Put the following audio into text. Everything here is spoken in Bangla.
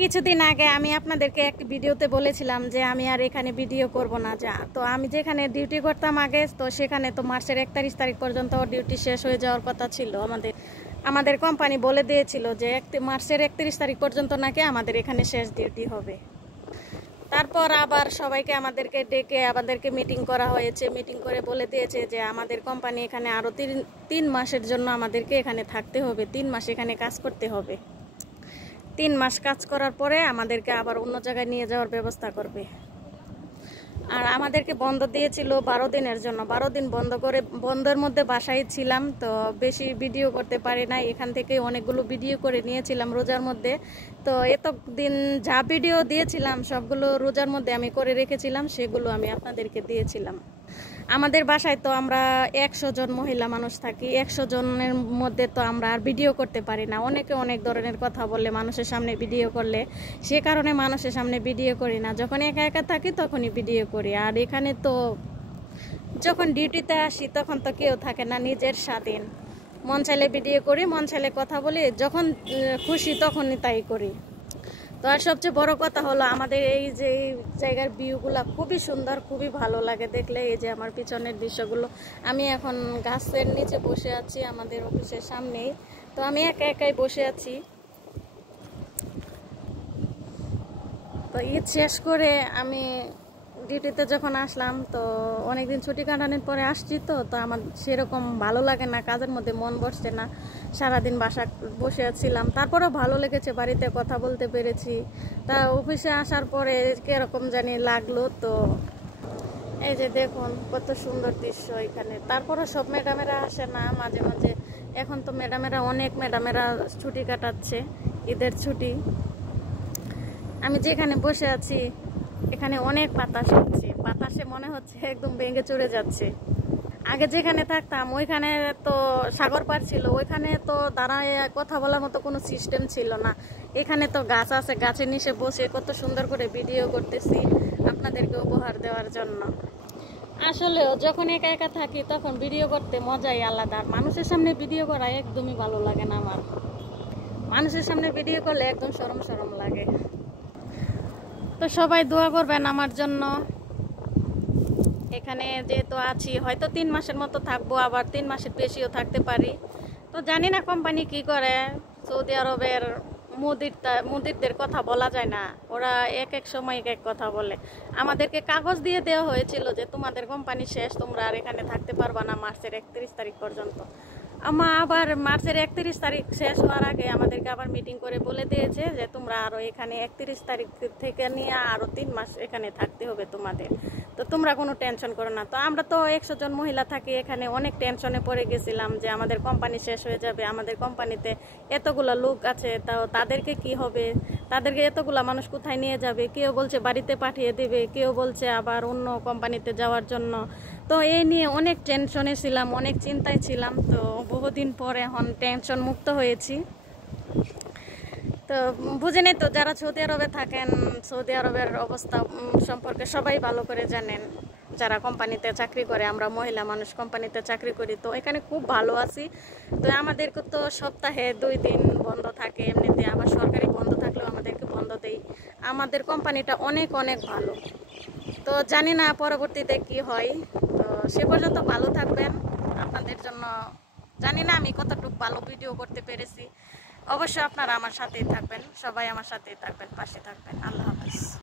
কিছুদিন আগে আমি আপনাদেরকে একটা ভিডিওতে বলেছিলাম যে আমি আর এখানে ভিডিও করব না। যা তো আমি যেখানে ডিউটি করতাম আগে, তো সেখানে তো মার্চের 31 তারিখ পর্যন্ত ডিউটি শেষ হয়ে যাওয়ার কথা ছিল। আমাদের কোম্পানি বলে দিয়েছিল যে মার্চের 31 তারিখ পর্যন্ত নাকি আমাদের এখানে শেষ ডিউটি হবে। তারপর আবার সবাইকে আমাদেরকে ডেকে আমাদেরকে মিটিং করা হয়েছে। মিটিং করে বলে দিয়েছে যে আমাদের কোম্পানি এখানে আরও 3 মাসের জন্য আমাদেরকে এখানে থাকতে হবে, 3 মাস এখানে কাজ করতে হবে। 3 মাস কাজ করার পরে আমাদেরকে আবার অন্য জায়গায় নিয়ে যাওয়ার ব্যবস্থা করবে। আর আমাদেরকে বন্ধ দিয়েছিল 12 দিনের জন্য। 12 দিন বন্ধ করে, বন্ধের মধ্যে বাসায় ছিলাম, তো বেশি ভিডিও করতে পারি না। এখান থেকে অনেকগুলো ভিডিও করে নিয়েছিলাম রোজার মধ্যে। তো এতদিন যা ভিডিও দিয়েছিলাম সবগুলো রোজার মধ্যে আমি করে রেখেছিলাম, সেগুলো আমি আপনাদেরকে দিয়েছিলাম। আমাদের বাসায় তো আমরা 100 জন মহিলা মানুষ থাকি। 100 জনের মধ্যে তো আমরা আর ভিডিও করতে পারি না। অনেকে অনেক ধরনের কথা বললে মানুষের সামনে ভিডিও করলে, সে কারণে মানুষের সামনে ভিডিও করি না। যখন একা একা থাকি তখনই ভিডিও করি। আর এখানে তো যখন ডিউটিতে আসি তখন তো কেউ থাকে না, নিজের স্বাধীন। মন চাইলে ভিডিও করি, মন চাইলে কথা বলি, যখন খুশি তখনই তাই করি। তো আর সবচেয়ে বড় কথা হলো আমাদের এই যে জায়গার ভিউগুলো খুবই সুন্দর, খুবই ভালো লাগে দেখলে। এই যে আমার পিছনের দৃশ্যগুলো, আমি এখন গাছের নিচে বসে আছি আমাদের অফিসের সামনেই। তো আমি একা একাই বসে আছি। তো ঈদ শেষ করে আমি ডিউটিতে যখন আসলাম, তো অনেকদিন ছুটি কাটানোর পরে আসছি। তো আমার সেরকম ভালো লাগে না, কাজের মধ্যে মন বসছে না। সারাদিন বাসা বসে আছিলাম, তারপরেও ভালো লেগেছে, বাড়িতে কথা বলতে পেরেছি। তা অফিসে আসার পরে কিরকম জানি লাগলো। তো এই যে দেখুন কত সুন্দর দৃশ্য এখানে। তারপরে সব ম্যাডামেরা আসে না, মাঝে মাঝে। এখন তো অনেক ম্যাডামেরা ছুটি কাটাচ্ছে, ঈদের ছুটি। আমি যেখানে বসে আছি এখানে অনেক বাতাস হচ্ছে, বাতাসে মনে হচ্ছে একদম ভেঙে চড়ে যাচ্ছে। আগে যেখানে থাকতাম ওইখানে তো সাগর পাড় ছিল, ওইখানে তো দাঁড়ায় কথা বলার মতো কোনো সিস্টেম ছিল না। এখানে তো গাছ আছে, গাছের নিচে বসে কত সুন্দর করে ভিডিও করতেছি আপনাদেরকে উপহার দেওয়ার জন্য। আসলেও যখন একা একা থাকি তখন ভিডিও করতে মজাই আলাদা। মানুষের সামনে ভিডিও করা একদমই ভালো লাগে না আমার। মানুষের সামনে ভিডিও করলে একদম শরম শরম লাগে। তো সবাই দোয়া করবেন আমার জন্য। এখানে যেহেতু আছি হয়তো 3 মাসের মতো থাকবো, আবার 3 মাসের বেশিও থাকতে পারি। তো জানি না কোম্পানি কি করে। সৌদি আরবের মুদিরদের কথা বলা যায় না, ওরা এক এক সময় এক এক কথা বলে। আমাদেরকে কাগজ দিয়ে দেওয়া হয়েছিল যে তোমাদের কোম্পানি শেষ, তোমরা আর এখানে থাকতে পারবা না মার্চের 31 তারিখ পর্যন্ত। আবার মার্চের 31 তারিখ শেষ হওয়ার আগে আমাদেরকে আবার মিটিং করে বলে দিয়েছে যে তোমরা আরও এখানে 31 তারিখ থেকে নিয়ে আরও 3 মাস এখানে থাকতে হবে তোমাদের। তো তোমরা কোনো টেনশন করো না। তো আমরা তো 100 জন মহিলা থাকি এখানে, অনেক টেনশনে পড়ে গেছিলাম যে আমাদের কোম্পানি শেষ হয়ে যাবে, আমাদের কোম্পানিতে এতগুলো লোক আছে, তাও তাদেরকে কি হবে, তাদেরকে এতগুলা মানুষ কোথায় নিয়ে যাবে। কেউ বলছে বাড়িতে পাঠিয়ে দেবে, কেউ বলছে আবার অন্য কোম্পানিতে যাওয়ার জন্য। তো এই নিয়ে অনেক টেনশনে ছিলাম, অনেক চিন্তায় ছিলাম। তো বহুদিন পরে এখন টেনশন মুক্ত হয়েছি। তো বুঝেনি তো, যারা সৌদি আরবে থাকেন সৌদি আরবের অবস্থা সম্পর্কে সবাই ভালো করে জানেন। যারা কোম্পানিতে চাকরি করে, আমরা মহিলা মানুষ কোম্পানিতে চাকরি করি, তো এখানে খুব ভালো আছি। তো আমাদেরকে তো সপ্তাহে 2 দিন বন্ধ থাকে, এমনিতে আবার সরকারি বন্ধ থাকলেও আমাদেরকে বন্ধ দেয়। আমাদের কোম্পানিটা অনেক অনেক ভালো। তো জানি না পরবর্তীতে কি হয়। তো সে পর্যন্ত ভালো থাকবেন। আপনাদের জন্য জানি না আমি কতটুকু ভালো ভিডিও করতে পেরেছি। অবশ্যই আপনারা আমার সাথেই থাকবেন, সবাই আমার সাথেই থাকবেন, পাশে থাকবেন। আল্লাহ হাফেজ।